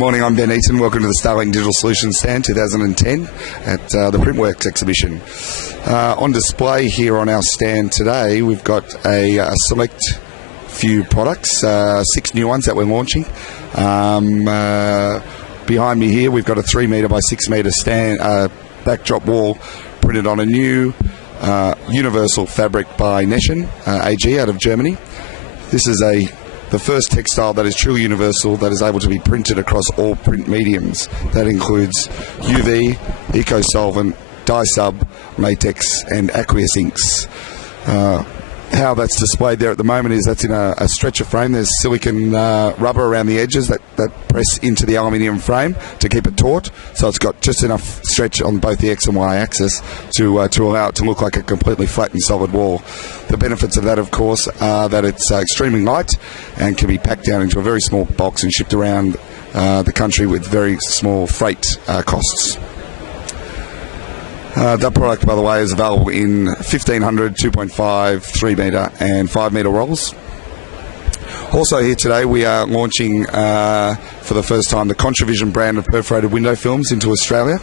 Good morning, I'm Ben Eaton. Welcome to the Starleaton Digital Solutions Stand 2010 at the PrintWorks exhibition. On display here on our stand today, we've got a select few products, 6 new ones that we're launching. Behind me here, we've got a 3 metre by 6 metre stand backdrop wall printed on a new universal fabric by Neschen AG out of Germany. This is the first textile that is truly universal that is able to be printed across all print mediums. That includes UV, eco-solvent, dye-sub, latex and aqueous inks. How that's displayed there at the moment is that's in a stretcher frame. There's silicon rubber around the edges that press into the aluminium frame to keep it taut. So it's got just enough stretch on both the X and Y axis to allow it to look like a completely flat and solid wall. The benefits of that, of course, are that it's extremely light and can be packed down into a very small box and shipped around the country with very small freight costs. That product, by the way, is available in 1500, 2.5, 3 metre and 5 metre rolls. Also here today we are launching for the first time the ContraVision brand of perforated window films into Australia.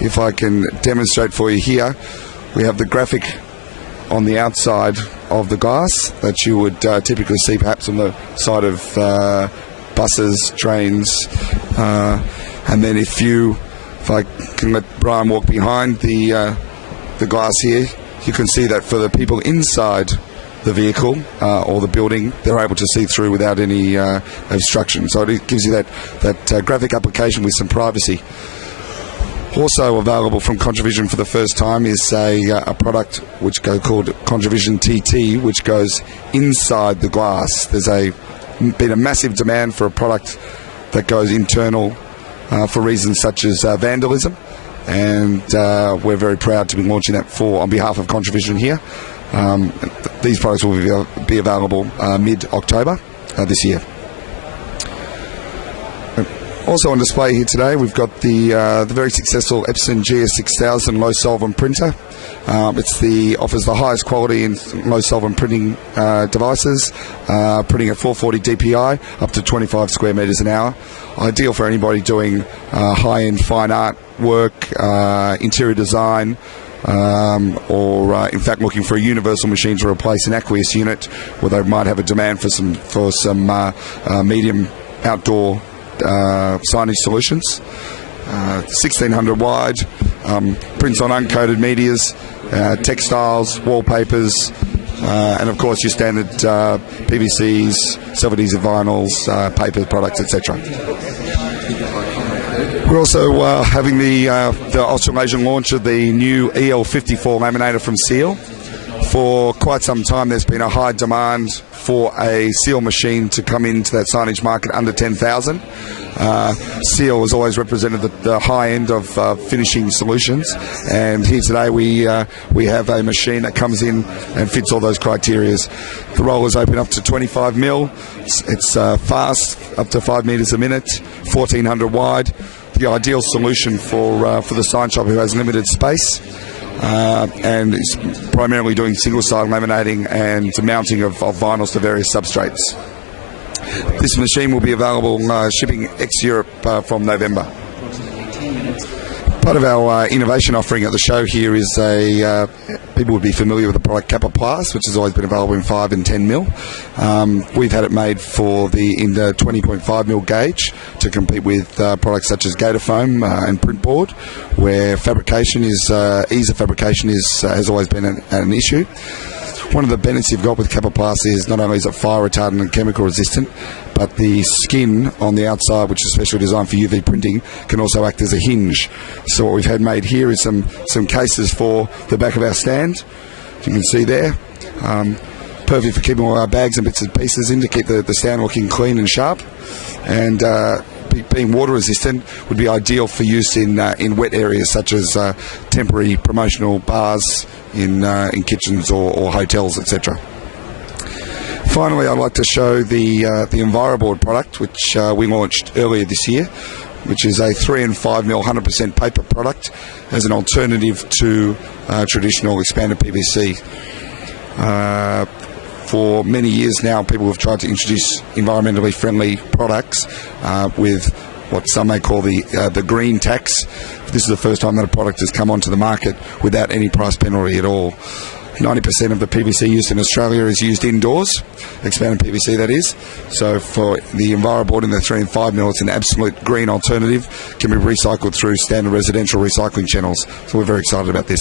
If I can demonstrate for you here, we have the graphic on the outside of the glass that you would typically see perhaps on the side of buses, trains, and then if I can let Brian walk behind the glass here, you can see that for the people inside the vehicle or the building, they're able to see through without any obstruction. So it gives you that graphic application with some privacy. Also available from ContraVision for the first time is a product which called ContraVision TT, which goes inside the glass. There's been a massive demand for a product that goes internal for reasons such as vandalism, and we're very proud to be launching that on behalf of ContraVision here. These products will be available mid-October this year. Also on display here today, we've got the very successful Epson GS 6000 low solvent printer. It offers the highest quality in low solvent printing devices, printing at 440 DPI up to 25 square metres an hour. Ideal for anybody doing high-end fine art work, interior design, or in fact looking for a universal machine to replace an aqueous unit where they might have a demand for some medium outdoor signage solutions. 1600 wide, prints on uncoated medias, textiles, wallpapers, and of course your standard PVCs, self-adhesive vinyls, paper products, etc. We're also having the Australasian launch of the new EL54 laminator from Seal. For quite some time there's been a high demand for a Seal machine to come into that signage market under 10,000. Seal has always represented the high end of finishing solutions, and here today we have a machine that comes in and fits all those criteria. The rollers open up to 25 mil. It's fast, up to 5 metres a minute, 1400 wide. The ideal solution for the sign shop who has limited space. And it's primarily doing single-side laminating and mounting of vinyls to various substrates. This machine will be available shipping ex-Europe from November. Part of our innovation offering at the show here is people would be familiar with the product Kappa Plus, which has always been available in 5 and 10 mil. We've had it made in the 20.5 mil gauge to compete with products such as Gator Foam and Printboard, where ease of fabrication has always been an issue. One of the benefits you've got with Kappa Plus is not only is it fire retardant and chemical resistant, but the skin on the outside, which is specially designed for UV printing, can also act as a hinge. So what we've had made here is some cases for the back of our stand. You can see there. Perfect for keeping all our bags and bits and pieces in to keep the stand looking clean and sharp. And being water resistant would be ideal for use in wet areas such as temporary promotional bars in kitchens or hotels, etc. Finally, I'd like to show the EnviroBoard product, which we launched earlier this year, which is a 3 and 5 mil 100% paper product as an alternative to traditional expanded PVC. For many years now, people have tried to introduce environmentally friendly products with what some may call the green tax. This is the first time that a product has come onto the market without any price penalty at all. 90% of the PVC used in Australia is used indoors, expanded PVC that is. So for the EnviroBoard in the 3 and 5 mil, it's an absolute green alternative, can be recycled through standard residential recycling channels. So we're very excited about this.